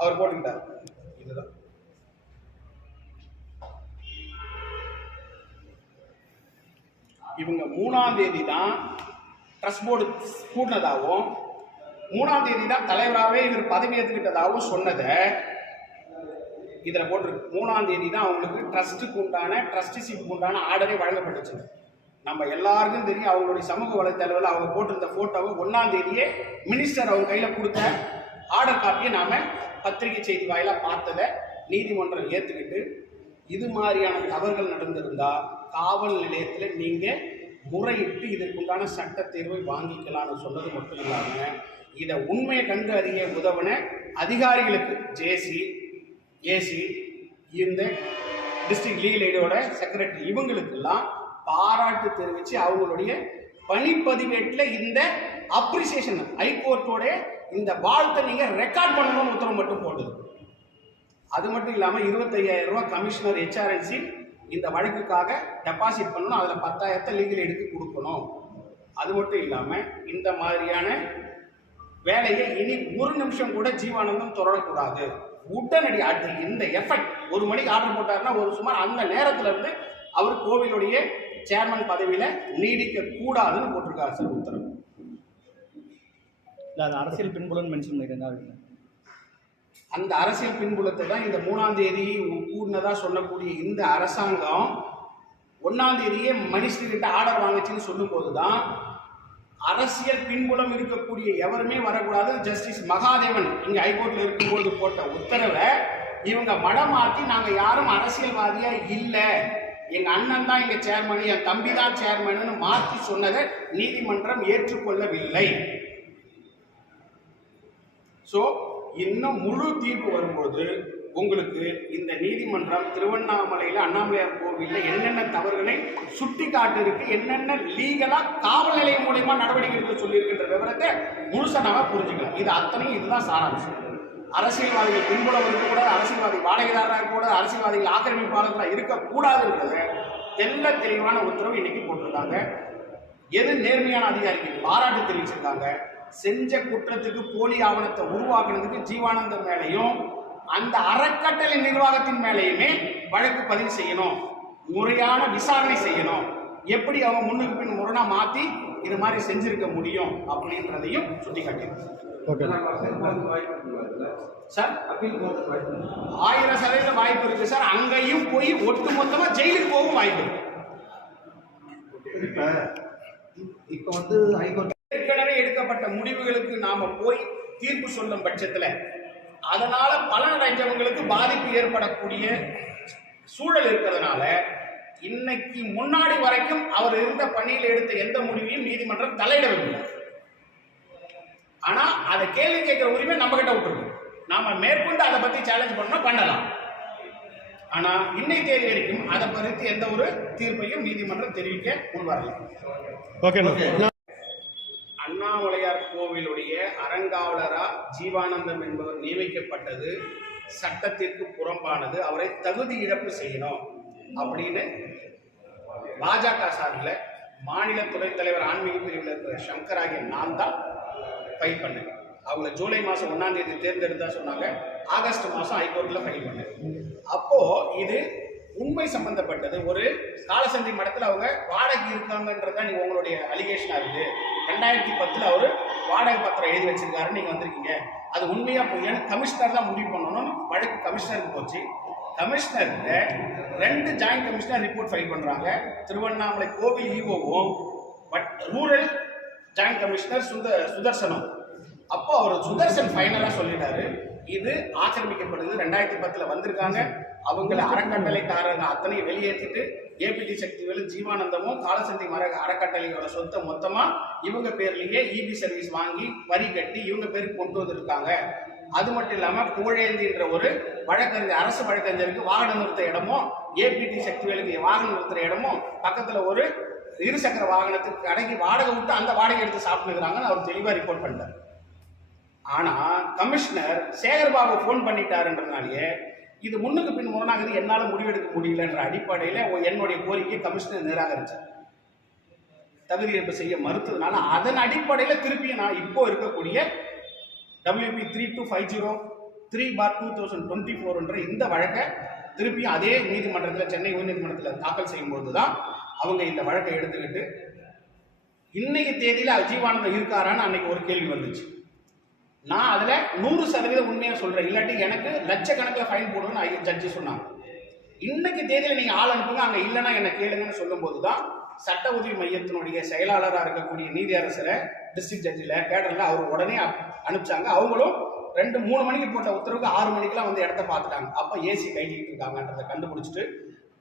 அவர் போட்டுக்கிட்டார். இதுதான் இவங்க 3ஆம் தேதி தான் ட்ரஸ்ட் போர்டு கூட்டினதாகவும் 3ஆம் தேதி தான் தலைவராகவே இவர் பதவி ஏற்றுக்கிட்டதாகவும் சொன்னதை இதில் போட்டிருக்கு. 3ஆம் தேதி தான் அவங்களுக்கு ட்ரஸ்ட்டுக்கு உண்டான ட்ரஸ்டிஷிப் உண்டான ஆர்டரே வழங்கப்பட்டுச்சு. நம்ம எல்லாருக்கும் தெரியும், அவங்களுடைய சமூக வலைத்தளவில் அவங்க போட்டிருந்த ஃபோட்டோவை 1ஆம் தேதியே மினிஸ்டர் அவங்க கையில் கொடுத்த ஆர்டர் காப்பியை நாம் பத்திரிகை செய்தி வாயிலாக பார்த்ததை நீதிமன்றம் ஏற்றுக்கிட்டு இது மாதிரியான தவறுகள் நடந்திருந்தால் காவல் நிலையத்தில் நீங்கள் முறையிட்டு இதற்குண்டான சட்ட தீர்வை வாங்கிக்கலாம்னு சொன்னது மட்டும் இல்லாமல் இதை உண்மையை கண்டு அறிய உதவின அதிகாரிகளுக்கு ஜேசி, ஏசி, இந்த டிஸ்ட்ரிக்ட் லீகல் எய்டோட செக்ரட்டரி இவங்களுக்கெல்லாம் பாராட்டு தெரிவித்து அவங்களுடைய பணிப்பதிவேட்டில் இந்த அப்ரிசியேஷன் ஹைகோர்ட்டோட இந்த வாழ்த்தை நீங்கள் ரெக்கார்ட் பண்ணணும்னு உத்தரவு மட்டும் போடுது. அது மட்டும் இல்லாமல் 25,000 ரூபா கமிஷனர் HRNC இந்த வழக்குக்காக டெபாசிட் பண்ணணும், அதில் 10,000 லீகல் எய்டுக்கு கொடுக்கணும். அது மட்டும் இல்லாமல் இந்த மாதிரியான வேலையை இனி ஒரு நிமிஷம் கூட ஜீவானந்தம் தொடரக்கூடாது. உடனடி இந்த எஃபெக்ட் 1 மணிக்கு ஆர்டர் போட்டாருன்னா ஒரு சுமார் அந்த நேரத்துல இருந்து அவர் கோவிலுடைய சேர்மன் பதவியில நீடிக்க கூடாதுன்னு போட்டிருக்காரு சார் உத்தரவு. அரசியல் பின்புலம் மென்ஷன் பண்ணிருந்தாங்க. அந்த அரசியல் பின்புலத்தை தான் இந்த 3ஆம் தேதி கூடினதா சொல்லக்கூடிய இந்த அரசாங்கம் 1ஆம் தேதியே மினிஸ்டர் கிட்ட ஆர்டர் வாங்கிச்சுன்னு சொல்லும் போதுதான் அரசியல் பின்புலம் இருக்கக்கூடிய எவருமே வரக்கூடாது. ஜஸ்டிஸ் மகாதேவன் இங்க ஹைகோர்ட்ல இருக்கும்போது போட்ட உத்தரவை இவங்க மடமாற்றி நாங்க யாரும் அரசியல்வாதியா இல்ல, எங்க அண்ணன் தான் எங்க சேர்மன், என் தம்பி தான் சேர்மன் மாற்றி சொன்னதை நீதிமன்றம் ஏற்றுக்கொள்ளவில்லை. சோ இன்னும் முழு தீர்ப்பு வரும்போது உங்களுக்கு இந்த நீதிமன்றம் திருவண்ணாமலையில் அண்ணாமலையார் கோவிலில் என்னென்ன தவறுகளை சுட்டி காட்டிருக்கு, என்னென்ன லீகலா காவல் நிலையம் மூலமா நடவடிக்கை எடுக்க சொல்லியிருக்கின்ற விவரத்தை முழுசா நாம புரிஞ்சுக்கலாம். இது அத்தனையும் இதுதான் சாராம்சம். அரசியல்வாதிகள் பின்புலம் இருக்கக்கூடாது, அரசியல்வாதி வாடகைதாரராக இருக்கக்கூடாது, அரசியல்வாதிகள் ஆக்கிரமிப்பாளர்களாக இருக்கக்கூடாதுன்றது தெல்ல தெளிவான உத்தரவு இன்னைக்கு போட்டிருக்காங்க. எது நேர்மையான அதிகாரிகள் பாராட்டு தெரிவிச்சிருக்காங்க. செஞ்ச குற்றத்துக்கு போலி ஆவணத்தை உருவாக்குனதுக்கு ஜீவானந்தம் மேலையும் அந்த அறக்கட்டளை நிர்வாகத்தின் மேலேயுமே வழக்கு பதிவு செய்யணும், முறையான விசாரணை செய்யணும். எப்படி அவங்க முன்னுக்கு பின் முரணா மாத்தி இது மாதிரி செஞ்சிருக்க முடியும் அப்படின்றதையும் சுட்டி காட்டியிருக்காங்க. சார் 1000% வாய்ப்பு இருக்கு சார். அங்கேயும் போய் ஒட்டுமொத்தமா ஜெயிலுக்கு போகும் வாய்ப்பு இருக்கு. இப்ப வந்து ஏற்கனவே எடுக்கப்பட்ட முடிவுகளுக்கு நாம போய் தீர்ப்பு சொல்லும் பட்சத்துல அதனால பலனடைஞ்சவங்களுக்கு பாதிப்பு ஏற்படக்கூடிய சூழல் இருக்கிறதுனால இன்னைக்கு முன்னாடி வரைக்கும் அவர் இருந்த பணியில் எடுத்த எந்த முடிவையும் நீதிமன்றம் தலையிடவில்லை. ஆனா அதை கேள்வி கேட்கிற உரிமை நம்ம கிட்ட விட்டுருக்கு. நாம மேற்கொண்டு அதை பத்தி சேலஞ்ச் பண்ணோம் பண்ணலாம். ஆனா இன்னை தேதி வரைக்கும் அதை குறித்து எந்த ஒரு தீர்ப்பையும் நீதிமன்றம் தெரிவிக்க முன்வரல. அண்ணாமலையார் கோவிலுடைய அறங்காவலரா ஜீவானந்தம் என்பவர் நியமிக்கப்பட்டது சட்டத்திற்கு புறம்பானது, அவரை தகுதி இழப்பு செய்யணும் அப்படின்னு பாஜக சார்பில் மாநில துணைத் தலைவர் ஆன்மீக பிரிவில் இருக்கிற சங்கர் ஆகிய நான் தான் ஃபைல் பண்ணேன். அவங்க ஜூலை மாதம் 1ஆம் தேதி தேர்ந்தெடுத்தா சொன்னாங்க, ஆகஸ்ட் மாதம் ஹைகோர்ட்டில் ஃபைல் பண்ணேன். அப்போ இது உண்மை சம்பந்தப்பட்டது. ஒரு காலசந்தி மடத்தில் அவங்க வாடகை இருக்காங்கன்றதான் நீங்க உங்களுடைய அலிகேஷனா இருக்கு. 2010 அவரு வாடகை பத்திரம் எழுதி வச்சிருக்காருன்னு நீங்க வந்திருக்கீங்க, அது உண்மையா போய் கமிஷனர் தான் முடிவு பண்ணணும்னு வழக்கு கமிஷனருக்கு போச்சு. கமிஷனருக்கு 2 ஜாயிண்ட் கமிஷனர் ரிப்போர்ட் ஃபைல் பண்றாங்க. திருவண்ணாமலை கோவில் ஈஓவும் ரூரல் ஜாயிண்ட் கமிஷனர் சுதர்சனம். அப்போ அவர் சுதர்சன் ஃபைனலா சொல்லிட்டாரு, இது ஆக்கிரமிக்கப்படுது. 2010 வந்திருக்காங்க, அவங்கள அறக்கட்டளைக்காரங்க அத்தனை வெளியேற்றிட்டு ஏபிடி சக்திவேலு ஜீவானந்தமும் காலசந்தி அறக்கட்டளையோட சொத்தை மொத்தமா இவங்க பேர்லயே இபி சர்வீஸ் வாங்கி வரி கட்டி இவங்க பேருக்கு கொண்டு வந்திருக்காங்க. அது மட்டும் இல்லாம புகழேந்தின்ற ஒரு வழக்கறிஞர், அரசு வழக்கறிஞருக்கு வாகனம் நிறுத்த இடமும் ஏபிடி சக்திவேலுக்கு வாகனம் நிறுத்துற இடமும் பக்கத்துல ஒரு இருசக்கர வாகனத்துக்கு அடங்கி வாடகை விட்டு அந்த வாடகை எடுத்து சாப்பிட்டுக்கிறாங்கன்னு அவர் தெளிவா ரிப்போர்ட் பண்ணிட்டார். ஆனா கமிஷனர் சேகர்பாபு போன் பண்ணிட்டாருன்றதுனாலேயே இது முன்னுக்கு பின் முரணாகுது, என்னால முடிவெடுக்க முடியலன்ற அடிப்படையில என்னுடைய கோரிக்கையை கமிஷனர் நிராகரிச்சார். தகுதி இழப்பு செய்ய மறுத்ததுனால அதன் அடிப்படையில திருப்பி நான் இப்போ இருக்கக்கூடிய WP 3250 3/2024 இந்த வழக்கை திருப்பியும் அதே நீதிமன்றத்தில், சென்னை உயர்நீதிமன்றத்தில் தாக்கல் செய்யும்போது தான் அவங்க இந்த வழக்கை எடுத்துக்கிட்டு இன்னைக்கு தேதியில் ஜீவானந்தம் இருக்காரான்னு அன்னைக்கு ஒரு கேள்வி வந்துச்சு. நான் அதில் 100% உண்மையாக சொல்கிறேன், இல்லாட்டி எனக்கு லட்சக்கணக்கில் ஃபைன் போடுவேன்னு ஜட்ஜி சொன்னாங்க. இன்னைக்கு தேதியில் நீங்கள் ஆள் அனுப்புங்க, அங்கே இல்லைன்னா என்னை கேளுங்கன்னு சொல்லும்போது தான் சட்ட உதவி மையத்தினுடைய செயலாளராக இருக்கக்கூடிய நீதியரசரை டிஸ்ட்ரிக்ட் ஜட்ஜில் கேடரில் அவர் உடனே அனுப்பிச்சாங்க. அவங்களும் 2-3 மணிக்கு போட்ட உத்தரவுக்கு 6 மணிக்கெல்லாம் வந்து இடத்த பார்த்துட்டாங்க. அப்போ ஏசி கைட்டிட்டு இருக்காங்கன்றதை கண்டுபிடிச்சிட்டு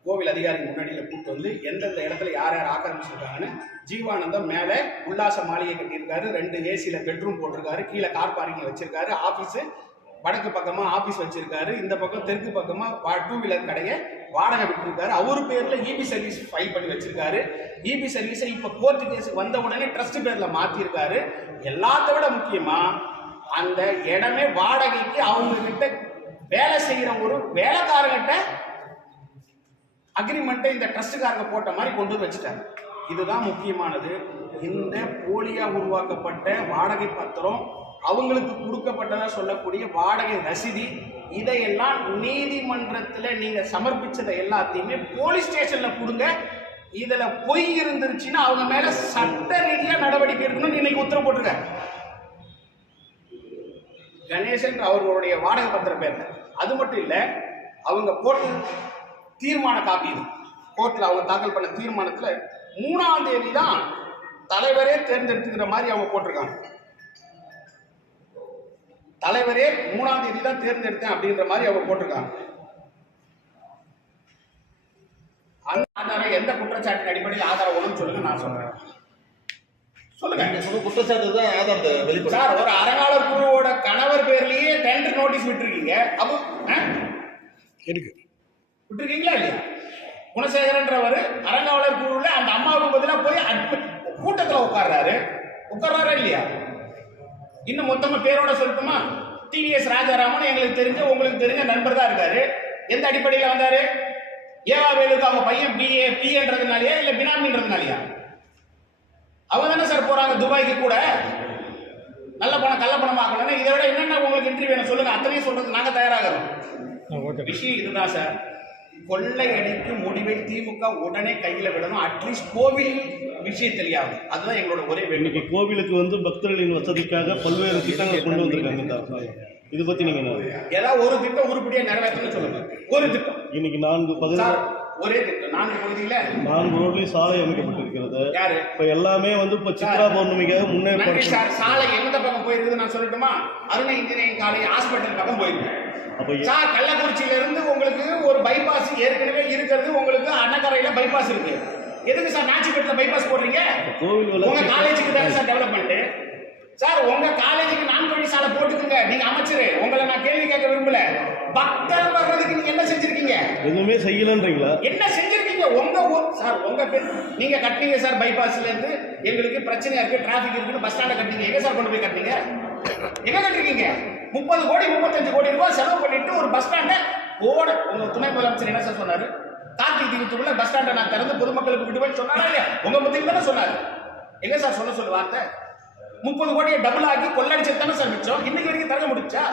கோவில் அதிகாரி முன்னாடியில் கூப்பிட்டு வந்து எந்தெந்த இடத்துல யார் யார் ஆக்கிரமிச்சிருக்காங்கன்னு, ஜீவானந்தம் மேலே உல்லாச மாளிகை கட்டியிருக்காரு, 2 ஏசியில் பெட்ரூம் போட்டிருக்காரு, கீழே கார் பார்க்கிங் வச்சிருக்காரு, ஆஃபீஸு வடக்கு பக்கமாக ஆஃபீஸ் வச்சிருக்காரு, இந்த பக்கம் தெற்கு பக்கமாக 2 வீலர் கடையை வாடகை விட்டுருக்காரு, அவர் பேரில் இபி சர்வீஸ் ஃபைல் பண்ணி வச்சிருக்காரு. இபி சர்வீஸை இப்போ கோர்ட்டு கேஸ் வந்த உடனே ட்ரஸ்ட் பேரில் மாற்றிருக்காரு. எல்லாத்த விட முக்கியமாக அந்த இடமே வாடகைக்கு அவங்க கிட்ட வேலை செய்கிற ஒரு வேலைக்காரங்கிட்ட அக்ரிமெண்ட்டை இந்த ட்ரஸ்ட்டுக்காரங்க போட்ட மாதிரி கொண்டு வந்து வச்சுட்டாங்க. இதுதான் முக்கியமானது. இந்த போலியா உருவாக்கப்பட்ட வாடகை பத்திரம், அவங்களுக்கு கொடுக்கப்பட்டதா சொல்லக்கூடிய வாடகை ரசீதி, இதையெல்லாம் நீதிமன்றத்தில் நீங்க சமர்ப்பிச்சதை எல்லாத்தையுமே போலீஸ் ஸ்டேஷன்ல கொடுங்க. இதுல பொய் இருந்துருச்சுன்னா அவங்க மேல சட்ட ரீதியா நடவடிக்கை எடுக்கணும்னு இன்னைக்கு உத்தரவு போட்டிருக்காங்க. கணேசன் அவர்களுடைய வாடகை பத்திர பேர்ல. அது மட்டும் இல்ல, அவங்க போட்டு தீர்மான காப்பி இது கோர்ட்ல அவங்க தாக்கல் பண்ண தீர்மானத்துல 3ஆம் தேதி தான் தலைவரே தேர்ந்தெடுத்துக்கிற மாதிரி அவங்க போட்டிருக்காங்க. தலைவரே 3ஆம் தேதி தான் தேர்ந்தெடுத்தேன் அப்படின்ற மாதிரி அவங்க போட்டிருக்காங்க. அந்த ஆதாரம் எந்த குற்றச்சாட்டின் அடிப்படையில் ஆதாரம் ஒன்றும் சொல்லுங்க, நான் சொல்றேன். சொல்லுங்க. குற்றச்சாட்டு தான் ஆதாரத்தை வெளிப்படுத்த. சார், ஒரு அறங்காவலர் குழுவோட கணவர் பேர்லயே டெண்டர் நோட்டீஸ் விட்டுருக்கீங்க. அப்போ இருக்கு விட்டுருக்கீங்களா இல்லையா? குணசேகரன்றவர் அறங்காவலர் குழுவில் அந்த அம்மாவுக்கு பதிலாக போய் கூட்டத்தில் உட்கார்றாரா இல்லையா? இன்னும் மொத்தமா பேரோட சொல்லட்டுமா? டிவிஎஸ் ராஜாராமன் எங்களுக்கு தெரிஞ்ச, உங்களுக்கு தெரிஞ்ச நண்பர் தான் இருக்காரு. எந்த அடிப்படையில் வந்தாரு? ஏவாவேலுக்கு அவங்க பையன் பிஏன்றதுனாலயா இல்ல பினாமின்றதுனாலயா? அவங்க தானே சார் போறாங்க துபாய்க்கு கூட. நல்ல பணம் கள்ள பணம் ஆகணும்னா இதை விட என்னென்ன உங்களுக்கு இன்டர்வியூ வேணும் சொல்லுங்க, அத்தனையும் சொல்றதுக்கு நாங்க தயாராகிறோம். விஷயம் இதுதான் சார். கொள்ளையடிக்கு முடிவை திமுக உடனே கையில விடணும். அட்லீஸ்ட் கோவில் விஷயத்திலேயாவது. அதுதான் எங்களோட ஒரே வேண்டிய. கோவிலுக்கு வந்து பக்தர்களின் வசதிக்காக பல்வேறு திட்டங்கள் கொண்டு வந்திருக்காங்க. இது பத்தி நீங்க ஏதாவது ஒரு திட்டம் உருப்படியா நிறைவேற்றணும்னு சொல்லுங்க. ஒரு திட்டம் இன்னைக்கு 4 ஒரே திட்டம் 4 பகுதியில 4 ரோட்லயும் சாலை அமைக்கப்பட்டிருக்கிறது. யாரு இப்ப எல்லாமே வந்து இப்ப சித்ரா பௌர்ணமிக்காக முன்னேற்பாடு. சார், சாலை எந்த பக்கம் போயிருக்குது நான் சொல்லட்டுமா? அருணை இன்ஜினியரிங் காலேஜ் ஹாஸ்பிட்டல் பக்கம் போயிருக்கு. சார், கள்ளக்குறிச்சியில இருந்து உங்களுக்கு ஒரு பைபாஸ் ஏற்கனவே இருக்கிறது. உங்களுக்கு அன்னக்கரையில பைபாஸ் இருக்கு. எதுக்கு சார் நாச்சிப்பேட்டில் பைபாஸ் போடுறீங்க? உங்க காலேஜுக்கு தானே சார் டெவலப்மெண்ட். சார், உங்க காலேஜுக்கு 4 வழி சாலை போட்டுக்குங்க. நீங்க அமைச்சரு, உங்களை நான் கேள்வி கேட்க விரும்பல. பக்தர் வர்றதுக்கு நீங்க என்ன செஞ்சிருக்கீங்க? எதுவுமே செய்யலன்றீங்களா? என்ன செஞ்சிருக்கீங்க? உங்க உங்க பேர் நீங்க கட்டினீங்க சார். பைபாஸ்ல இருந்து எங்களுக்கு பிரச்சனையா இருக்கு, டிராபிக் இருக்குன்னு பஸ் ஸ்டாண்ட கட்டினீங்க. எங்க சார் கொண்டு போய் கட்டினீங்க? எங்க கட்டிருக்கீங்க? 30 கோடி 35 கோடி ரூபாய் செலவு பண்ணிட்டு ஒரு பஸ் ஸ்டாண்ட உங்க துணை முதலமைச்சர் என்ன சார் சொன்னாரு? கார்த்திகை தீபத்துக்குள்ள பஸ் ஸ்டாண்டை நான் திறந்து பொதுமக்களுக்கு விடுவேன் சொன்னாரா இல்லையா? உங்க பத்தி தானே சொன்னாரு. எங்க சார் சொல்ல வார்த்தை? 30 கோடியை டபுள் ஆக்கி கொள்ளடிச்சது தானே சார் மிச்சம். இன்னைக்கு வரைக்கும் திறக்க முடிச்சா?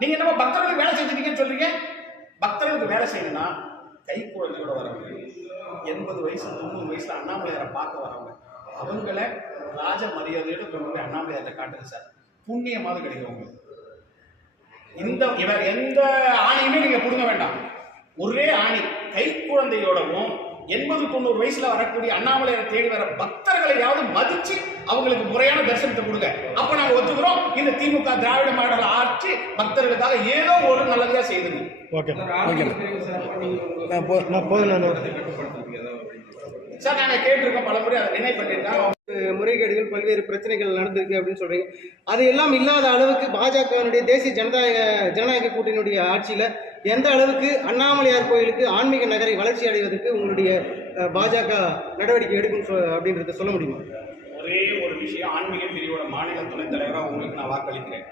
நீங்க என்னமோ பக்தர்களுக்கு வேலை செஞ்சுட்டீங்கன்னு சொல்றீங்க. பக்தர்களுக்கு வேலை செய்யணும்னா கை குழந்தையோட வரவங்க, 80 வயசு 90 வயசுல அண்ணாமலையாரை பார்க்க வரவங்க, அவங்கள ராஜ மரியாதையோட கொண்டு போய் அண்ணாமலையாரை காட்டுங்க சார். புண்ணியமாவது கிடைக்கும் உங்களுக்கு. இவர் எந்த ஆணையுமே நீங்க புடுங்க வேண்டாம். ஒரே ஆணை கை குழந்தையோடவும் 80-90 வயசுல வரக்கூடிய அண்ணாமலையாரை தேடி வர பக்தர்களையாவது மதிச்சு அவங்களுக்கு முறையான தரிசனத்தை கொடுங்க. அப்ப நாங்க ஒத்துக்கிறோம். இந்த திமுக திராவிட மாடல் ஆட்சி பக்தர்களுக்காக ஏதோ ஒரு நல்லதா செய்துங்க. சார், நாங்க கேட்டிருக்கோம் பலமுறை, அதை நினைவு பண்ணிருக்கோம். முறைகேடுகள் பல்வேறு பிரச்சனைகள் நடந்திருக்கு அப்படின்னு சொல்றீங்க. அது எல்லாம் இல்லாத அளவுக்கு பாஜகவினுடைய தேசிய ஜனநாயக கூட்டணியுடைய ஆட்சியில எந்த அளவுக்கு அண்ணாமலையார் கோயிலுக்கு ஆன்மீக நகரை வளர்ச்சி அடைவதற்கு உங்களுடைய பாஜக நடவடிக்கை எடுக்கும் அப்படின்றத சொல்ல முடியுமா? ஒரே ஒரு விஷயம், ஆன்மீக பிரிவோட மாநில துணைத் தலைவராக உங்களுக்கு நான் வாக்களிக்கிறேன்.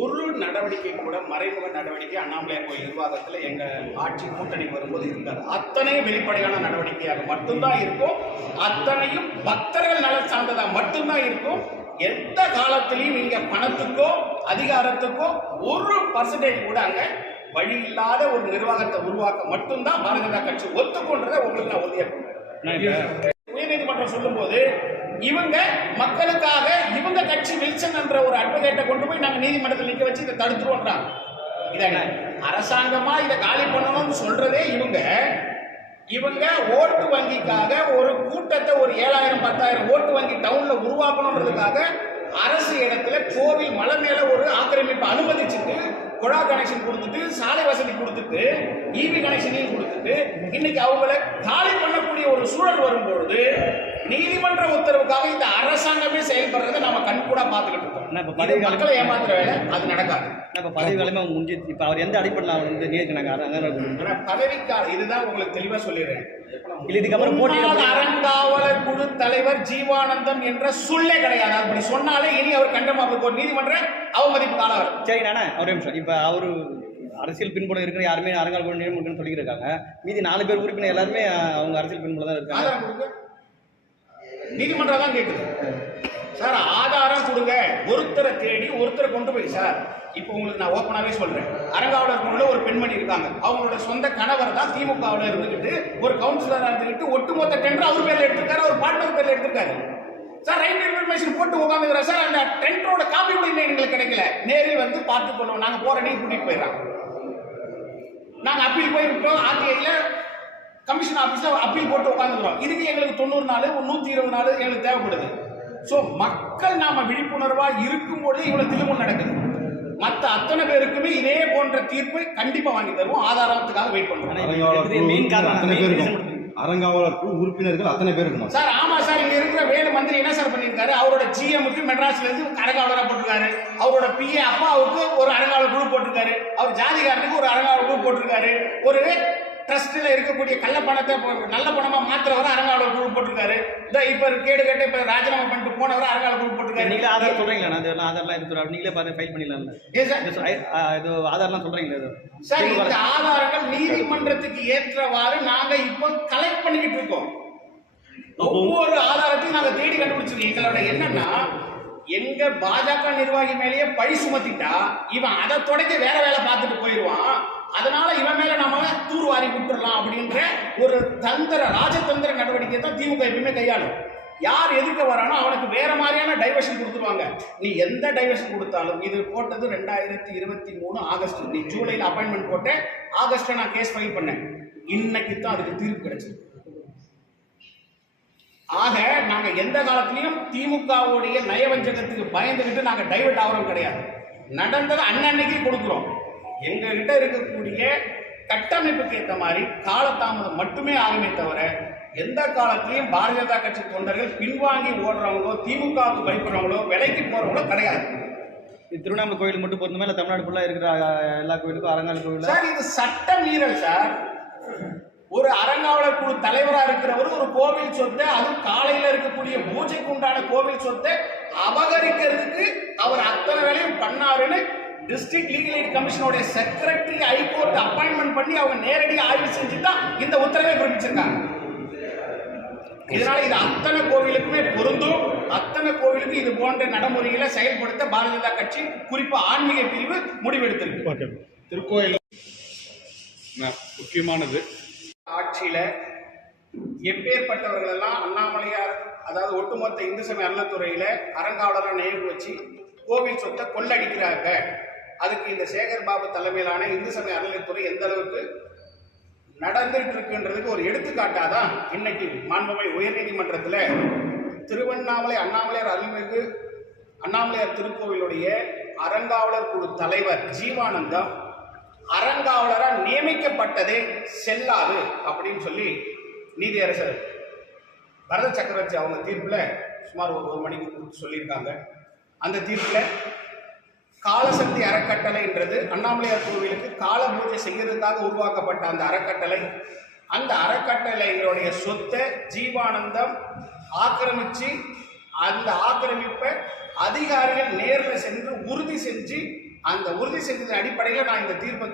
ஒரு நடவடிக்கை கூட மறைமுக நடவடிக்கை அண்ணாமலையார் கோயில் நிர்வாகத்தில் எங்க ஆட்சி கூட்டணி வரும்போது இருக்காது. அத்தனையும் வெளிப்படையான நடவடிக்கையாக மட்டும்தான் இருக்கும். அத்தனையும் பக்தர்கள் நலன் சார்ந்ததாக மட்டும்தான் இருக்கும். எந்த காலத்திலையும் இங்க பணத்துக்கோ அதிகாரத்துக்கோ 1% கூட அங்க வழி இல்லாத ஒரு நிர்வாகத்தை உருவாக்க மட்டும்தான் பாரதிய ஜனதா கட்சி ஒத்துக்கொண்டதை உங்களுக்கு நான் உறுதியாக உயர்நீதிமன்றம் சொல்லும் போது இவங்க மக்களுக்காக இவங்க கட்சி வில்சன் என்ற ஒரு அட்வொகேட்டை கொண்டு போய் நாங்க நீதிமன்றத்தில் நிக்க வச்சு இதை தடுத்துருவோன்றாங்க. இதை அரசாங்கமா இதை காலி பண்ணணும்னு சொல்றதே இவங்க ஓட்டு வங்கிக்காக ஒரு கூட்டத்தை ஒரு 7000 10,000 ஓட்டு வங்கி டவுன்ல உருவாக்கணும்ன்றதுக்காக அரசு இடத்துல கோவில் மலை மேல ஒரு ஆக்கிரமிப்பு அனுமதிச்சுட்டு குழா கனெக்ஷன் கொடுத்துட்டு சாலை வசதி கொடுத்துட்டு ஈவி கனெக்ஷனையும் கொடுத்துட்டு இன்னைக்கு அவங்கள காலி பண்ணக்கூடிய ஒரு சூழல் வரும்பொழுது நீதிமன்ற உத்தரவுக்காக இந்த அரசாங்கமே செயல்படுறதை நம்ம கண்கூடா பார்த்துக்கிட்டு இருக்கோம். மக்களை ஏமாத்துற வேலை அது நடக்காது. இப்போ பதவி காலமே முடிஞ்சு இப்போ அவர் எந்த அடிப்படையில் அவர் வந்து நியமிக்கிறாங்க? பதவிக்கால இதுதான் உங்களுக்கு தெளிவா சொல்லிடுறேன். இதுக்கப்புறம் அறங்காவலர் குழு தலைவர் ஜீவானந்தம் என்ற சொல்லே கிடையாது. அப்படி சொன்னாலே இனி அவர் கண்டமாக்கு ஒரு நீதிமன்ற அவமதிப்பு காலம். சரி நானே ஒரே நிமிஷம். இப்போ அவரு அரசியல் பின்புலம் இருக்கிற யாருமே அறங்காவலர் குழு நியமிக்கணும்னு சொல்லியிருக்காங்க. மீதி 4 பேர் உறுப்பினர் எல்லாருமே அவங்க அரசியல் பின்புலம் தான் இருக்காங்க. நீதிமன்றம் தான் கேட்குது சார், ஆதாரம் கொடுங்க. ஒருத்தரை தேடி ஒருத்தரை கொண்டு போய் சார், இப்போ உங்களுக்கு நான் ஓப்பனாவே சொல்றேன், அறங்காவலர் குழுல ஒரு பெண்மணி இருக்காங்க. அவங்களோட சொந்த கணவர் தான் திமுகவில் இருந்துகிட்டு ஒரு கவுன்சிலரா இருந்துகிட்டு ஒட்டுமொத்த டெண்டர் அவர் பேர்ல எடுத்திருக்காரு, அவர் பார்ட்னர் பேர்ல எடுத்திருக்காரு. சார் ரைட் இன்ஃபர்மேஷன் போட்டு உட்காந்துக்கிற சார், அந்த டெண்டரோட காப்பி கூட இன்னும் எங்களுக்கு கிடைக்கல. நேரில் வந்து பார்த்து கொள்வோம், நாங்க போற நீ கூட்டிட்டு போயிடறோம். நாங்க அப்பீல் போயிருக்கோம், ஆர்டிஐல கமிஷன் ஆபீஸ்ல அப்பீல் போட்டு உட்காந்துக்கிறோம். இதுக்கு எங்களுக்கு 90 நாள் 120 நாள் எங்களுக்கு தேவைப்படுது. சோ மக்கள் நாம விழிப்புணர்வா இருக்கும்போது இவ்வளவு திருமணம் நடக்குது. மற்ற அத்தனை பேருக்குமே இதே போன்ற தீர்ப்பை கண்டிப்பா வாங்கி தருவோம். ஆதாரத்துக்காக வெயிட் பண்றோம். அறங்காவலர் குழு உறுப்பினர்கள் அத்தனை பேர் இருக்கணும் சார். ஆமா சார், இங்க இருக்கிற வேலு மந்திரி என்ன சார் பண்ணிருக்காரு, அவரோட ஜிஎம்க்கு மெட்ராஸ்ல இருந்து அறங்காவலரா போட்டிருக்காரு. அவரோட பிஏ அப்பாவுக்கு ஒரு அறங்காவலர் குழு போட்டிருக்காரு. அவர் ஜாதிகாரனுக்கு ஒரு அறங்காவலர் குழு போட்டிருக்காரு. ஒரு ட்ரஸ்ட்ல இருக்கக்கூடிய கள்ள பணத்தை நல்ல பணமா மாத்திரவரை அறங்காவலர் குழு போட்டிருக்காரு. இப்ப கேடு கேட்டு இப்ப ராஜினாமா பண்ணிட்டு போனவரை அறங்காவலர் குழு போட்டிருக்காரு. நீங்களே ஆதார் சொல்றீங்களா? ஆதார்லாம் எடுத்து நீங்களே பாருங்க, ஃபைல் பண்ணிடலாம். இது ஆதார்லாம் சொல்றீங்களா? சார், இந்த ஆதாரங்கள் நீதிமன்றத்துக்கு ஏற்றவாறு நாங்க இப்போ கலெக்ட் பண்ணிக்கிட்டு இருக்கோம். ஒவ்வொரு ஆதாரத்தையும் நாங்க தேடி கண்டுபிடிச்சிருக்கோம். எங்களோட என்னன்னா, எங்க பாஜக நிர்வாகி மேலேயே பழி சுமத்திட்டா இவன் அதை தொடங்கி வேற வேலை பார்த்துட்டு போயிடுவான். அதனால இவன் மேல நாம தூர்வாரி விட்டுறலாம் அப்படின்ற ஒரு ராஜதந்திர நடவடிக்கை தான் திமுக எப்பவுமே கையாளும். யார் எதிர்க்க வரானோ அவனுக்கு வேற மாதிரியான டைவர்ஷன் கொடுத்துருவாங்க. நீ எந்த டைவர்ஷன் கொடுத்தாலும், இது போட்டது 2023 ஆகஸ்ட். நீ ஜூலைல அப்பாயின்மெண்ட் போட்ட, ஆகஸ்ட்ல நான் கேஸ் ஃபைல் பண்ணேன். இன்னைக்கு தான் அதுக்கு தீர்ப்பு கிடைச்சது. ஆக நாங்க எந்த காலத்திலையும் திமுகவுடைய நயவஞ்சகத்துக்கு பயந்துகிட்டு நாங்க டைவர்ட் ஆகிறோம் கிடையாது. நடந்ததை அன்னன்னைக்கு கொடுக்கிறோம். எங்க கிட்ட இருக்கக்கூடிய கட்டமைப்புக்கு ஏற்ற மாதிரி காலதாமதம் மட்டுமே ஆகுமே தவிர எந்த காலத்திலையும் பாரதிய ஜனதா கட்சி தொண்டர்கள் பின்வாங்கி ஓடுறவங்களோ திமுகவுக்கு பயப்படுறவங்களோ விலைக்கு போறவங்களோ கிடையாது. திருவண்ணாமலை கோயில் மட்டும் பொறுத்த மேல தமிழ்நாடு ஃபுல்லா இருக்கிற எல்லா கோயிலுக்கும் அறங்காவலர் கோயில் சார், இது சட்ட மீறல் சார். ஒரு அறங்காவலர் குழு தலைவரா இருக்கிறவர் ஒரு கோவில் சொத்தை, அதுவும் காலையில இருக்கக்கூடிய பூஜைக்கு உண்டான கோவில் சொத்தை அபகரிக்கிறதுக்கு அவர் அத்தனை வேலையும் பண்ணாருன்னு டிஸ்ட்ரிக்ட் லீகல் எய்ட் கமிஷனோட செக்ரட்டரி ஹைகோர்ட் அப்பாயின்மெண்ட் பண்ணி அவங்க நேரடியாக ஆய்வு செஞ்சு தான் இந்த உத்தரவை பிறப்பிச்சிருக்காங்க. இதனால இது அத்தனை கோவிலுக்குமே பொருந்தும். அத்தனை கோவிலுக்கு இது போன்ற நடைமுறைகளை செயல்படுத்த பாரதிய ஜனதா கட்சி குறிப்பா ஆன்மீக பிரிவு முடிவெடுத்திருக்கு. திருக்கோயில் முக்கியமானது. ஆட்சியில எப்பேற்பட்டவர்கள் எல்லாம் அண்ணாமலையார், அதாவது ஒட்டுமொத்த இந்து சமய அறநிலைத்துறையில அறங்காவலரை நியமித்து வச்சு கோவில் சொத்தை கொள்ளடிக்கிறாங்க. அதுக்கு இந்த சேகர் பாபு தலைமையிலான இந்து சமய அறநிலைத்துறை எந்த அளவுக்கு நடந்துட்டு இருக்குன்றதுக்கு ஒரு எடுத்துக்காட்டாதான் இன்னைக்கு மாண்புமிகு உயர்நீதிமன்றத்தில் திருவண்ணாமலை அண்ணாமலையார் அருள்மிகு அண்ணாமலையார் திருக்கோவிலுடைய அறங்காவலர் குழு தலைவர் ஜீவானந்தம் அறங்காவலரா நியமிக்கப்பட்டதே செல்லாது அப்படின்னு சொல்லி நீதியரசர் பரத சக்கரவர்த்தி அவங்க தீர்ப்புல சுமார் ஒரு மணிக்கு சொல்லியிருக்காங்க. அந்த தீர்ப்புல காலசக்தி அறக்கட்டளைன்றது அண்ணாமலையார் கோவிலுக்கு கால பூஜை செய்யறதுக்காக உருவாக்கப்பட்ட அந்த அறக்கட்டளை. அந்த அறக்கட்டளைகளுடைய சொத்தை ஜீவானந்தம் ஆக்கிரமிச்சு, அந்த ஆக்கிரமிப்பை அதிகாரிகள் நேரில் சென்று உறுதி செஞ்சு, அந்த உறுதி செஞ்சதன் அடிப்படையில் நான் இந்த தீர்ப்பை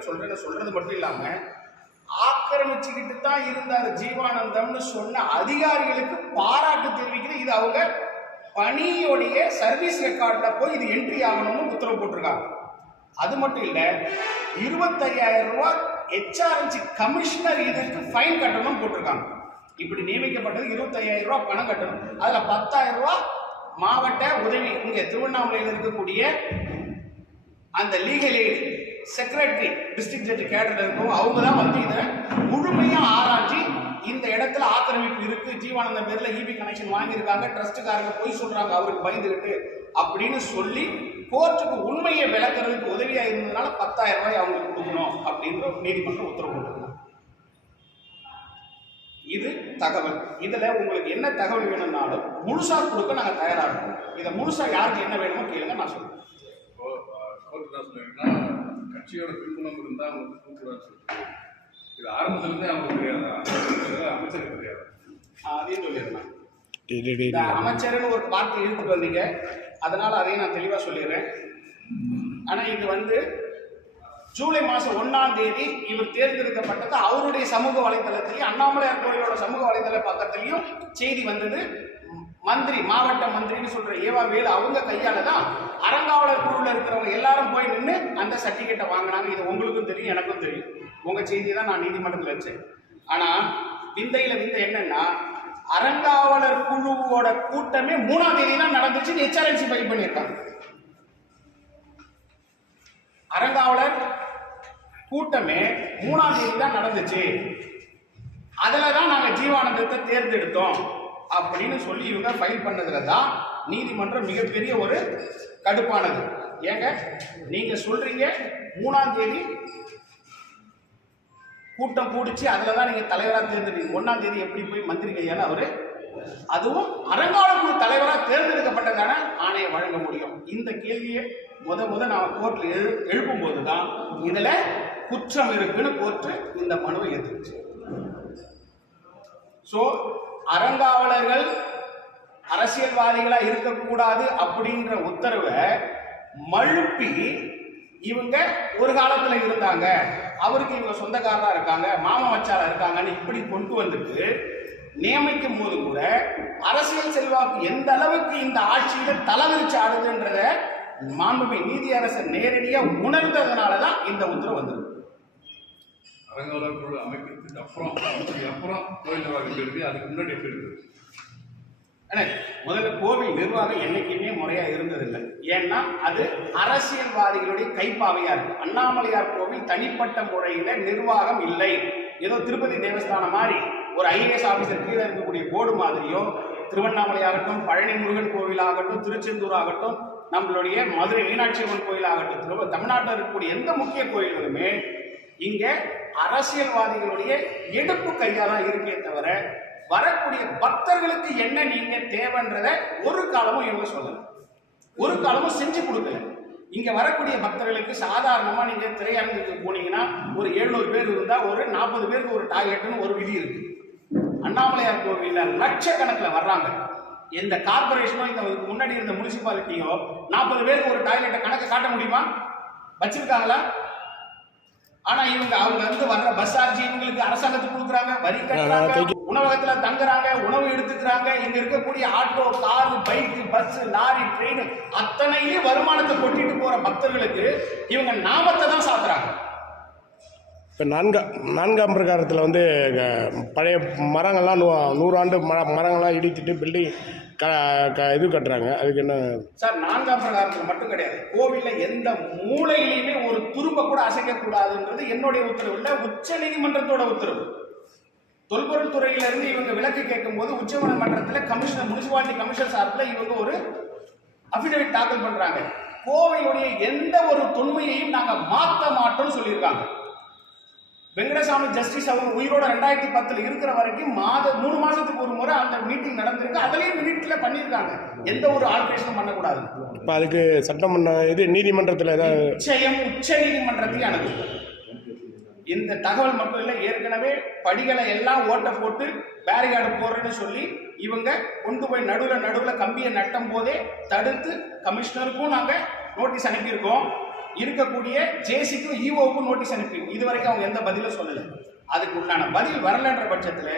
சொல்றது மட்டும் இல்லாம ஆக்கிரமிச்சுக்கிட்டு தான் இருந்தார் ஜீவானந்தம்னு சொன்ன அதிகாரிகளுக்கு பாராட்டு தெரிவிக்கிறது. இது அவங்க பணியோடைய சர்வீஸ் ரெக்கார்ட்ல போய் இது என்ட்ரி ஆகணும்னு உத்தரவு போட்டிருக்காங்க. அது மட்டும் இல்ல, 25,000 ரூபாய் HRMC கமிஷனர் இதுக்கு ஃபைன் கட்டணும் போட்டிருக்காங்க. இப்படி நியமிக்கப்பட்டது 25,000 ரூபாய் பணம் கட்டணும். அதுல 10,000 ரூபாய் மாவட்ட உதவி இங்க திருவண்ணாமலையில் இருக்கக்கூடிய அந்த legal aid secretary district judge கேடர்ல இருக்கும். அவங்க தான் வந்து இதை முழுமையா ஆராய்ச்சி இந்த இடத்துல ஆக்கிரமிப்பு இருக்கு, ஜீவானந்தம் பேர்ல இபி கனெக்ஷன் வாங்கியிருக்காங்க, ட்ரஸ்ட்டுக்காரங்க போய் சொல்றாங்க அவருக்கு பயந்துகிட்டு அப்படின்னு சொல்லி கோர்ட்டுக்கு உண்மையை விளக்குறதுக்கு உதவியா இருந்ததுனால 10,000 ரூபாய் அவங்களுக்கு கொடுக்கணும் அப்படின்ற நீதிமன்றம் உத்தரவு போட்டிருக்காங்க. இது தகவல். இதுல உங்களுக்கு என்ன தகவல் வேணும்னாலும் முழுசா கொடுக்க நாங்க தயாரா இருக்கோம். இதை முழுசா யாருக்கு என்ன வேணுமோ கேளுங்க, நான் சொல்றேன். கட்சியோட பின்புலம் இருந்தா அவங்க கூப்பிடாது சொல்லிட்டு இது ஆரம்பத்திலிருந்தே அவங்க தெரியாதா, அமைச்சருக்கு தெரியாதா? அதையும் சொல்லிடுறேன். அமைச்சர்னு ஒரு வார்த்தை இழுத்துட்டு வந்தீங்க, அதனால அதையும் நான் தெளிவா சொல்லிடுறேன். ஆனா இது வந்து ஜூலை மாதம் 1ஆம் தேதி இவர் தேர்ந்தெடுக்கப்பட்டது அவருடைய சமூக வலைதளத்திலையும் அண்ணாமலையார் கோயிலோட சமூக வலைதள பக்கத்திலையும் செய்தி வந்தது. மந்திரி, மாவட்ட மந்திரின்னு சொல்ற ஏவா வேலு அவங்க கையால தான் அறங்காவலர் குழுவில் இருக்கிறவங்க எல்லாரும் போய் நின்று அந்த சர்டிபிகேட்டை வாங்கினாங்க. இது உங்களுக்கும் தெரியும், எனக்கும் தெரியும். உங்க செய்தி தான் நான் நீதிமன்றத்தில் வச்சேன். ஆனா விந்தையில விந்தை என்னன்னா, அறங்காவலர் குழுவோட கூட்டமே 3ஆம் தேதி தான் நடந்துச்சு. HRMC ஃபைல் பண்ணியிருக்காங்க. அறங்காவலர் கூட்டமே 3ஆம் தேதி தான் நடந்துச்சு. அதில் தான் நாங்கள் ஜீவானந்தத்தை தேர்ந்தெடுத்தோம் அப்படின்னு சொல்லி இவங்க ஃபைல் பண்ணதுல தான் நீதிமன்றம் மிகப்பெரிய ஒரு கடுப்பானது. ஏங்க நீங்க சொல்றீங்க 3ஆம் தேதி கூட்டம் கூடிச்சு, அதில் தான் நீங்க தலைவராக தேர்ந்தெடுத்தீங்க. 1ஆம் தேதி எப்படி போய் மந்திரி கையால் அவரு, அதுவும் அறங்காவலர் குழு தலைவராக தேர்ந்தெடுக்கப்பட்டதான ஆணையை வழங்க முடியும்? இந்த கேள்வியை முத நான் கோர்ட்ல எழுப்பும் போதுதான் இதுல குற்றம் இருக்குன்னு கோர்ட்டு இந்த மனுவை ஏற்றுச்சு. சோ அறங்காவலர்கள் அரசியல்வாதிகளா இருக்கக்கூடாது அப்படின்ற உத்தரவை மழுப்பி இவங்க ஒரு காலத்துல இருந்தாங்க, அவருக்கு இவங்க சொந்தக்காரரா இருக்காங்க, மாமா மச்சாரா இருக்காங்கன்னு இப்படி கொண்டு வந்துட்டு நியமிக்கும் போது கூட அரசியல் செல்வாக்கு எந்த அளவுக்கு இந்த ஆட்சியில தலைவிரிச்சு ஆடுதுன்றத மாண்புமிகு நீதியரசர் நேரடியா உணர்ந்ததுனாலதான் இந்த உத்தரவு வந்தது. அறங்காவலர் குழு அமைக்கிறதுக்கு அப்புறம் கோயில் நிர்வாகம் இருக்கு, அதுக்கு முன்னாடி எப்படி இருக்குது? முதல்ல கோவில் நிர்வாகம் என்னைக்குமே முறையா இருந்ததில்லை. ஏன்னா அது அரசியல்வாதிகளுடைய கைப்பாவையா இருக்கு. அண்ணாமலையார் கோவில் தனிப்பட்ட முறையில நிர்வாகம் இல்லை. ஏதோ திருப்பதி தேவஸ்தானம் மாதிரி ஒரு IAS ஆபீசர் கீழே இருக்கக்கூடிய போர்டு மாதிரியோ, திருவண்ணாமலை ஆகட்டும், பழனி முருகன் கோவில் ஆகட்டும், திருச்செந்தூர் ஆகட்டும், நம்மளுடைய மதுரை மீனாட்சி அம்மன் கோயில் ஆகட்டும், தமிழ்நாட்டில் இருக்கக்கூடிய எந்த முக்கிய கோயில்களுமே இங்க அரசியல்வாதிகளுடைய எடுப்பு கையா தான் இருக்கே தவிர வரக்கூடிய பக்தர்களுக்கு என்ன நீங்க தேவைன்றத ஒரு காலமும் இவங்க சொல்லல, ஒரு காலமும் செஞ்சு கொடுக்கல. இங்க வரக்கூடிய பக்தர்களுக்கு சாதாரணமா நீங்க திரையரங்குக்கு போனீங்கன்னா ஒரு 700 பேர் இருந்தா ஒரு 40 பேருக்கு ஒரு டாய்லெட்னு ஒரு விதி இருக்கு. அண்ணாமலையார் கோவில்ல லட்சக்கணக்கில் வர்றாங்க. எந்த கார்பரேஷனோ இந்த முன்னாடி இருந்த முனிசிபாலிட்டியோ 40 பேருக்கு ஒரு டாய்லெட்டை கணக்கு காட்ட முடியுமா? வச்சிருக்காங்களா? ஆனா அவங்க வந்து வர்ற பஸ் சார்ஜ் இவங்களுக்கு அரசாங்கத்துக்கு கொடுக்குறாங்க, வரி கட்டுறாங்க, உணவகத்துல தங்குறாங்க, உணவு எடுத்துக்கிறாங்க. இங்க இருக்கக்கூடிய auto, car, bike, bus, lorry, train அத்தனையிலே வருமானத்தை கொட்டிட்டு போற பக்தர்களுக்கு இவங்க நாமத்தை தான் சாத்துறாங்க. இப்போ நான்காம் பிரகாரத்தில் வந்து பழைய மரங்கள்லாம் 100 ஆண்டு மரங்கள்லாம் இடித்துட்டு பில்டிங் இது கட்டுறாங்க. அதுக்கு என்ன சார்? 4ஆம் பிரகாரத்தில் மட்டும் கிடையாது, கோவில்ல எந்த மூலையிலையுமே ஒரு துரும்ப கூட அசைக்கக்கூடாதுன்றது என்னுடைய உத்தரவு இல்லை, உச்ச நீதிமன்றத்தோட உத்தரவு. தொல்பொருள் துறையில இருந்து இவங்க விலக்கு கேட்கும் போது உச்சநீதிமன்றத்தில் கமிஷனர், முனிசிபாலிட்டி கமிஷனர் சார்பில் இவங்க ஒரு அபிடவிட் தாக்கல் பண்றாங்க. கோவிலுடைய எந்த ஒரு தொன்மையையும் நாங்க மாற்ற மாட்டோம்னு சொல்லியிருக்காங்க. வெங்கடசாமி ஜஸ்டிஸ் அவங்க உயிரோட 2010 இருக்கிற வரைக்கும் 3 மாசத்துக்கு ஒரு முறை அந்த மீட்டிங் நடந்திருக்கு. அதுலயும் மினிட்ல பண்ணியிருக்காங்க, எந்த ஒரு ஆல்ட்ரேஷனும் பண்ணக்கூடாது. இப்போ அதுக்கு சட்டமன்ற இது நீதிமன்றத்தில் ஏதாவது உச்ச நீதிமன்றத்தையும் அனுப்புது. இந்த தகவல் மட்டும் இல்லை, ஏற்கனவே படிகளை எல்லாம் ஓட்ட போட்டு பேரிகார்டு போடுறேன்னு சொல்லி இவங்க கொண்டு போய் நடுவில் கம்பியை நட்டும் போதே தடுத்து கமிஷனருக்கும் நாங்க நோட்டீஸ் அனுப்பியிருக்கோம், இருக்கக்கூடிய ஜேசிக்கும் ஈஓவுக்கும் நோட்டீஸ் அனுப்பி இதுவரைக்கும் அவங்க எந்த பதிலும் சொல்லலை. அதுக்கு உண்டான பதில் வரலன்ற பட்சத்தில்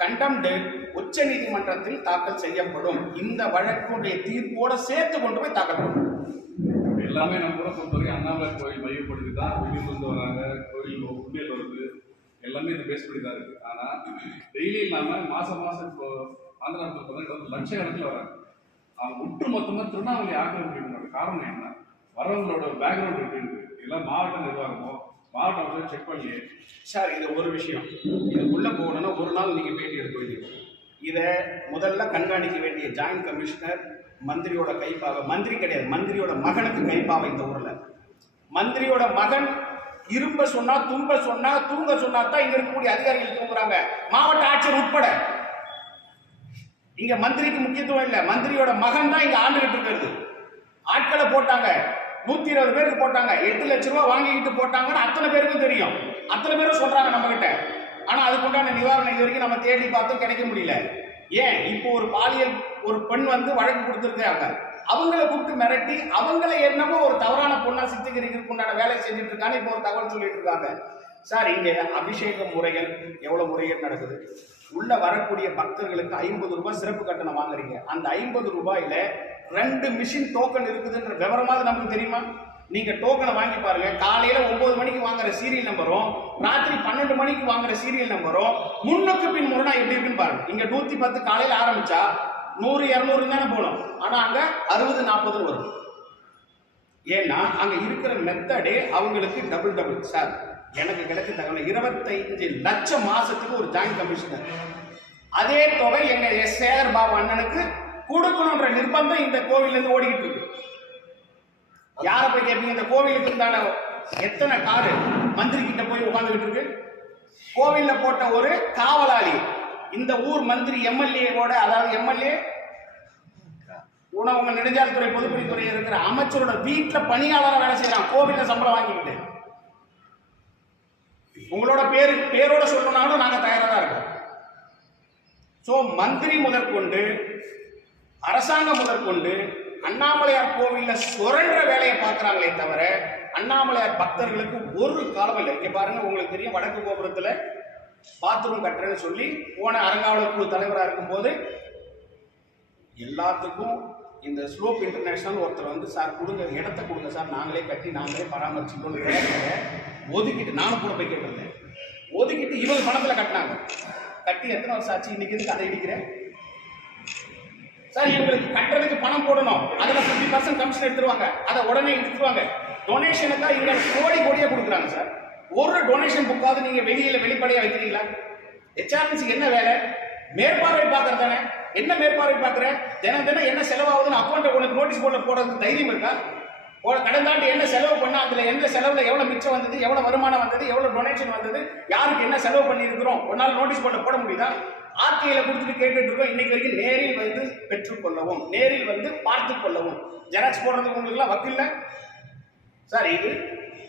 கண்டம்டு உச்ச நீதிமன்றத்தில் தாக்கல் செய்யப்படும். இந்த வழக்குடைய தீர்ப்போட சேர்த்து கொண்டு போய் தாக்கல் பண்ணும். எல்லாமே நம்ம கூட பொறுத்தவரைக்கும் அண்ணாமலை கோயில் மையப்படுத்தி தான் வெளியிலிருந்து வராங்க, கோயில் உண்டியல் வருது, எல்லாமே இது பேஸ் பண்ணி தான் இருக்கு. ஆனால் டெய்லி இல்லாமல் மாதம் இப்போ ஆந்திராவில் பார்த்தீங்கன்னா லட்சக்கணக்கில் வராங்க. அவங்க ஒட்டு மொத்தமாக திருவண்ணாமலை ஆக்கிரமிப்பு காரணம் என்ன? வரவங்களோட பேக்ரவுண்ட் எப்படி இருக்கு? இதெல்லாம் மாவட்ட நிர்வாகமோ மாவட்டம் செக் பண்ணி சார், இது ஒரு விஷயம். இதுக்குள்ளே போகணுன்னா ஒரு நாள் நீங்கள் பேட்டி எடுக்க வேண்டியது. இதை முதல்ல கண்காணிக்க வேண்டிய ஜாயிண்ட் கமிஷனர் மந்திரியோட கைப்பாக, மந்திரி கிடையாது, மந்திரியோட மகனுக்கு கைப்பாவை இந்த ஊரில். மந்திரியோட மகன் இரும்ப சொன்னா, தும்ப சொன்னா, தூங்க சொன்னா தான் இங்க இருக்கக்கூடிய அதிகாரிகள் தூங்குறாங்க, மாவட்ட ஆட்சியர் உட்பட. இங்க மந்திரிக்கு முக்கியத்துவம் இல்லை, மந்திரியோட மகன் தான் இங்க ஆண்டுகிட்டு இருக்கிறது. ஆட்களை போட்டாங்க, 120 பேருக்கு போட்டாங்க, 8 லட்சம் ரூபாய் வாங்கிக்கிட்டு போட்டாங்கன்னு அத்தனை பேருக்கும் தெரியும். அத்தனை பேரும் சொல்றாங்க நம்ம கிட்ட. ஆனா அதுக்குண்டான நிவாரணம் இது வரைக்கும் நம்ம தேடி பார்த்தும் கிடைக்க முடியல. ஏன்? இப்போ ஒரு பாலியல் ஒரு பெண் வந்து வழக்கு கொடுத்துருக்காங்க, அவங்களை கூப்பிட்டு மிரட்டி அவங்களை என்னமோ ஒரு தவறான பொண்ணா சித்திகரிக்கிறதுக்கு உண்டான வேலை செஞ்சுட்டு இருக்காங்க. இப்போ ஒரு தகவல் சொல்லிட்டு இருக்காங்க. சார், இங்க அபிஷேக முறைகள் எவ்வளவு முறைகள் நடக்குது? உள்ள வரக்கூடிய பக்தர்களுக்கு 50 ரூபாய் சிறப்பு கட்டணம் வாங்குறீங்க. அந்த 50 ரூபாயில 2 மிஷின் டோக்கன் இருக்குதுன்ற விவரமாவது நமக்கு தெரியுமா? நீங்க டோக்கனை வாங்கி பாருங்க. காலையில 9 மணிக்கு வாங்குற சீரியல் நம்பரும் ராத்திரி 12 மணிக்கு வாங்குற சீரியல் நம்பரும் முன்னுக்கு பின் முரணா எப்படி இருக்குன்னு பாருங்க. இங்க 110 காலையில ஆரம்பிச்சா 100 200 தானே போகணும். ஆனா அங்க 60 40 வரும். ஏன்னா அங்க இருக்கிற மெத்தடே அவங்களுக்கு டபுள். சார், எனக்கு கிடைச்ச தகவல் 25 லட்சம் மாசத்துக்கு ஒரு ஜாயிண்ட் கமிஷனர். அதே தொகை எங்க சேகர் பாபு அண்ணனுக்கு கொடுக்கணும்ன்ற நிர்பந்தம் இந்த கோவில்ல இருந்து ஓடிக்கிட்டு இருக்கு. யாரை போய் கேட்பீங்க? இந்த கோவிலுக்கு தானே எத்தனை காரு மந்திரி கிட்ட போய் உட்கார்ந்துகிட்டு இருக்கு. கோவில்ல போட்ட ஒரு காவலாளி இந்த ஊர் மந்திரி எம்எல்ஏவோட, அதாவது எம்எல்ஏ உணவு நெடுஞ்சாலைத்துறை பொதுப்பணித்துறை இருக்கிற அமைச்சரோட வீட்டுல பணியாளராக வேலை செய்யறான், கோவில்ல சம்பளம் வாங்கிக்கிட்டு. உங்களோட பேரோட சொல்லணும்னாலும் நாங்க தயாரா தான் இருக்கோம். சோ மந்திரி முதற்கொண்டு அரசாங்கம் முதற்கொண்டு அண்ணாமலையார் கோவில்ல சுரண்ட வேலையை பார்க்கிறாங்களே தவிர அண்ணாமலையார் பக்தர்களுக்கு ஒரு காலம் இல்லை. இங்க பாருங்க, உங்களுக்கு தெரியும், வடக்கு கோபுரத்துல பாத்ரூம் கட்டுறேன்னு சொல்லி போன அறங்காவலர் குழு தலைவராக இருக்கும்போது எல்லாத்துக்கும் இந்த ஸ்லோப் இன்டர்நேஷனல் ஒருத்தர் வந்து, சார் கொடுங்க, இடத்த கொடுங்க சார், நாங்களே கட்டி நாங்களே பராமரிச்சுக்கணும் ஒதுக்கிட்டு, நானும் கூட போய் கேட்டிருந்தேன். ஒதுக்கிட்டு இவங்க பணத்துல கட்டினாங்க. கட்டி எத்தனை வருஷம் ஆச்சு? இன்னைக்கு எதுக்கு அதை இடிக்கிறேன்? சார், இவங்களுக்கு கட்டுறதுக்கு பணம் போடணும், அதுல 50% கமிஷன் எடுத்துருவாங்க, அதை உடனே எடுத்துருவாங்க. டொனேஷனுக்கா இவங்க கோடியா கொடுக்குறாங்க. சார், ஒரு டொனேஷன் புக்காவது நீங்க வெளிப்படையா வைக்கிறீங்களா? ஹெச்ஆர்என்சிக்கு என்ன வேலை? மேற்பார்வை பார்க்கறது தானே. என்ன மேற்பார்வை பார்க்குற? தினம் என்ன செலவாகுதுன்னு அக்கௌண்ட்டை உனக்கு நோட்டீஸ் போர்டில் போடுறதுக்கு தைரியம் இருக்கா? கடந்த ஆண்டு என்ன செலவு பண்ணா, அதுல எந்த செலவுல எவ்வளவு மிச்சம் வந்தது, எவ்வளவு வருமானம் வந்தது, எவ்வளவு டொனேஷன் வந்தது, யாருக்கு என்ன செலவு பண்ணியிருக்கிறோம், ஒரு நாள் நோட்டீஸ் போர்டில் போட முடியுதா? ஆர்டிஐல கொடுத்துட்டு கேட்டுட்டு இருக்கோம். இன்னைக்கு வரைக்கும் நேரில் வந்து பெற்றுக்கொள்ளவும், நேரில் வந்து பார்த்துக் கொள்ளவும், ஜெராக்ஸ் போடுறதுக்கு உங்களுக்குலாம் வக்கில்ல. சார், இது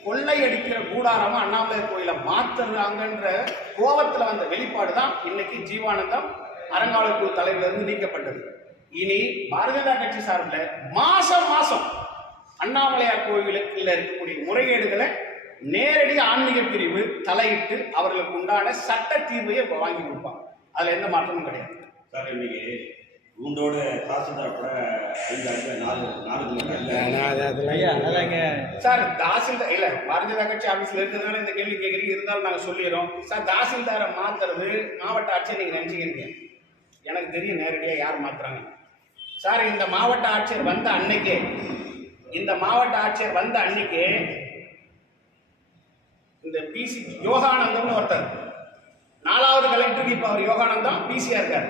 கொள்ளையடிக்கிற கூடாரமா அண்ணாமலை கோயிலை மாத்துறாங்கன்ற கோபத்துல வந்த வெளிப்பாடு தான் இன்னைக்கு ஜீவானந்தம் அறங்காவலர் குழு தலைவர்ல இருந்து நீக்கப்பட்டது. இனி பாரதிய ஜனதா கட்சி சார்பில் மாசம் அண்ணாமலையார் கோவிலுக்கு இருக்கக்கூடிய முறைகேடுகளை நேரடி ஆன்மீக பிரிவு தலையிட்டு அவர்களுக்கு உண்டான சட்ட தீர்வையை வாங்கி கொடுப்பாங்க. அதுல எந்த மாற்றமும் கிடையாது. சார், இன்னைக்கு உங்களோட தாசில்தார் கூட 5 சார், தாசில்தார் இல்ல, பாரதிய ஜனதா கட்சி ஆபீஸ்ல இருக்கிறதுனால இந்த கேள்வி கேட்கறீங்க. இருந்தாலும் நாங்க சொல்லிடுறோம். சார், தாசில்தாரை மாத்துறது மாவட்ட ஆட்சியர் நீங்க நினைச்சுக்கிறீங்க. எனக்கு தெரியும் நேரடியா யார் மாத்துறாங்க. சார், இந்த மாவட்ட ஆட்சியர் வந்த அன்னைக்கே இந்த பிசி யோகானந்தம்னு ஒருத்தர் 4வது கலெக்டருக்கு இப்ப அவர் யோகானந்தம் பிசியா இருக்காரு.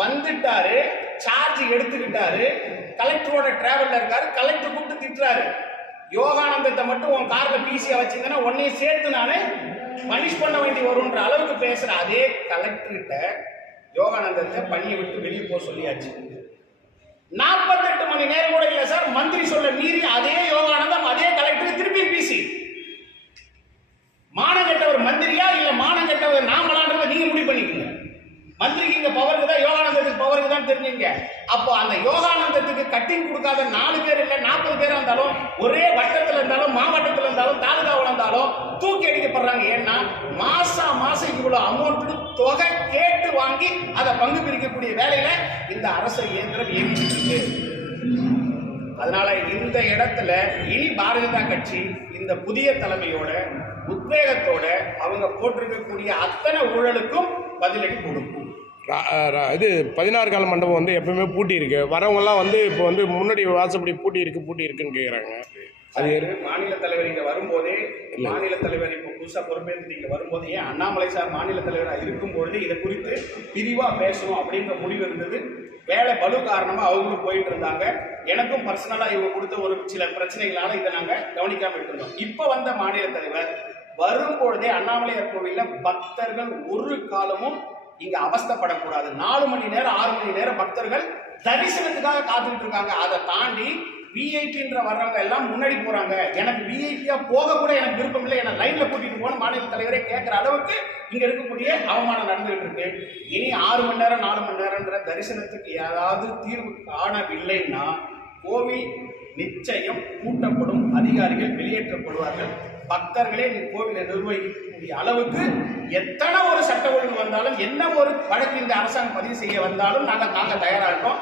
வந்துட்டாரு, சார்ஜ் எடுத்துக்கிட்டாரு, கலெக்டரோட டிராவல்ல இருக்காரு. கலெக்டர் கூப்பிட்டு திட்டுறாரு, யோகானந்தத்தை மட்டும் உன் கார்ல பிசியா வச்சிருந்தேன்னா உன்னையும் சேர்த்து நானு பனிஷ் பண்ண வேண்டி வரும்ன்ற அளவுக்கு பேசுற அதே கலெக்டர்கிட்ட யோகானந்தத்தை பணியை விட்டு வெளியே போக சொல்லியாச்சு. 48 மணி நேரம் கூட இல்ல சார், மந்திரி சொல்ல மீறி அதே யோகானந்தம் அதே கலெக்டருக்கு திருப்பி பிசி. மானம் கெட்டவர் மந்திரியா இல்ல மானம் கெட்டவர் நாமளான்றத நீங்க முடிவு பண்ணிக்கோங்க. மந்திரிக்கு இங்க பவருக்கு தான், யோகானந்தத்துக்கு பவருக்கு தான் என்னன்னு தெரிஞ்சுங்க. அப்போ அந்த யோகானந்தத்துக்கு கட்டிங் கொடுக்காத 4 பேர் இல்ல 40 பேர் இருந்தாலும், ஒரே வட்டத்துல இருந்தாலும், மாவட்டத்துல இருந்தாலும், தாலுகாவில் இருந்தாலும் தூக்கி அடிக்கப்படுறாங்க. ஏன்னா மாசம் இவ்வளவு அமௌண்ட் தொகை கேட்டு வாங்கி அதை பங்கு பிரிக்கக்கூடிய வேலையில இந்த அரசு இயந்திரம் இயங்கிட்டு இருக்கு. அதனால இந்த இடத்துல இனி பாரதிய ஜனதா கட்சி இந்த புதிய தலைமையோட உத்வேகத்தோட அவங்க போட்டிருக்கக்கூடிய அத்தனை ஊழலுக்கும் பதிலடி கொடுக்கும். இது 16 கால மண்டபம் வந்து எப்பவுமே பூட்டி இருக்கு. வரவங்கெல்லாம் வந்து இப்போ வந்து முன்னாடி வாசப்படி பூட்டி இருக்குன்னு கேட்குறாங்க. அது மாநில தலைவர் இங்க வரும்போதே, மாநில தலைவர் இப்போ புதுசா பொறுப்பேற்று இங்க வரும்போது, ஏன் அண்ணாமலை சார் மாநில தலைவராக இருக்கும்பொழுது இதை குறித்து விரிவா பேசணும் அப்படின்ற முடிவு இருந்தது. வேலை பலு காரணமா அவங்களும் போயிட்டு இருந்தாங்க. எனக்கும் பர்சனலா இவங்க கொடுத்த ஒரு சில பிரச்சனைகளால இதை நாங்க கவனிக்காம இருந்தோம். இப்ப வந்த மாநில தலைவர் வரும்பொழுதே அண்ணாமலையார் கோவில்ல பக்தர்கள் ஒரு காலமும் இங்க அவஸ்தைப்படக்கூடாது. 4 மணி நேரம் 6 மணி நேரம் பக்தர்கள் தரிசனத்துக்காக காத்துக்கிட்டு இருக்காங்க. அதை தாண்டி விஐபின்ற வர்றவங்க எல்லாம் முன்னாடி போறாங்க. எனக்கு விஐபியா போக கூட எனக்கு விருப்பம் இல்லை, என்ன லைன்ல கூட்டிட்டு போன மாநில தலைவரே கேட்கிற அளவுக்கு இங்க இருக்கக்கூடிய அவமானம் நடந்துகிட்டு இருக்கு. இனி 6 மணி நேரம் 4 மணி நேரம்ன்ற தரிசனத்துக்கு ஏதாவது தீர்வு காணவில்லைன்னா கோவில் நிச்சயம் கூட்டப்படும், அதிகாரிகள் வெளியேற்றப்படுவார்கள். பக்தர்களே கோவிலை நிர்வகிக்கக்கூடிய அளவுக்கு எத்தனை ஒரு சட்ட ஒழுங்கு வந்தாலும், என்ன ஒரு வழக்கு இந்த அரசாங்கம் பதிவு செய்ய வந்தாலும் நாங்க தயாரா இருக்கோம்.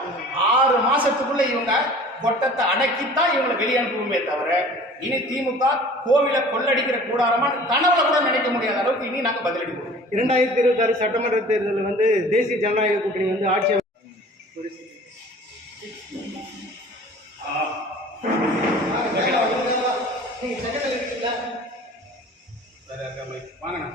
6 மாசத்துக்குள்ள இவங்க கொட்டத்தை அடக்கித்தான் இவங்களை வெளியனுப்புவோமே தவிர, இனி திமுக கோவிலை கொள்ளடிக்கிற கூடாரமா கனவுல கூட நினைக்க முடியாத அளவுக்கு இனி நாங்க பதிலடி கொடுப்போம். 2026 சட்டமன்ற தேர்தலில் வந்து தேசிய ஜனநாயக கூட்டணி வந்து ஆட்சி வாங்கண்ணா.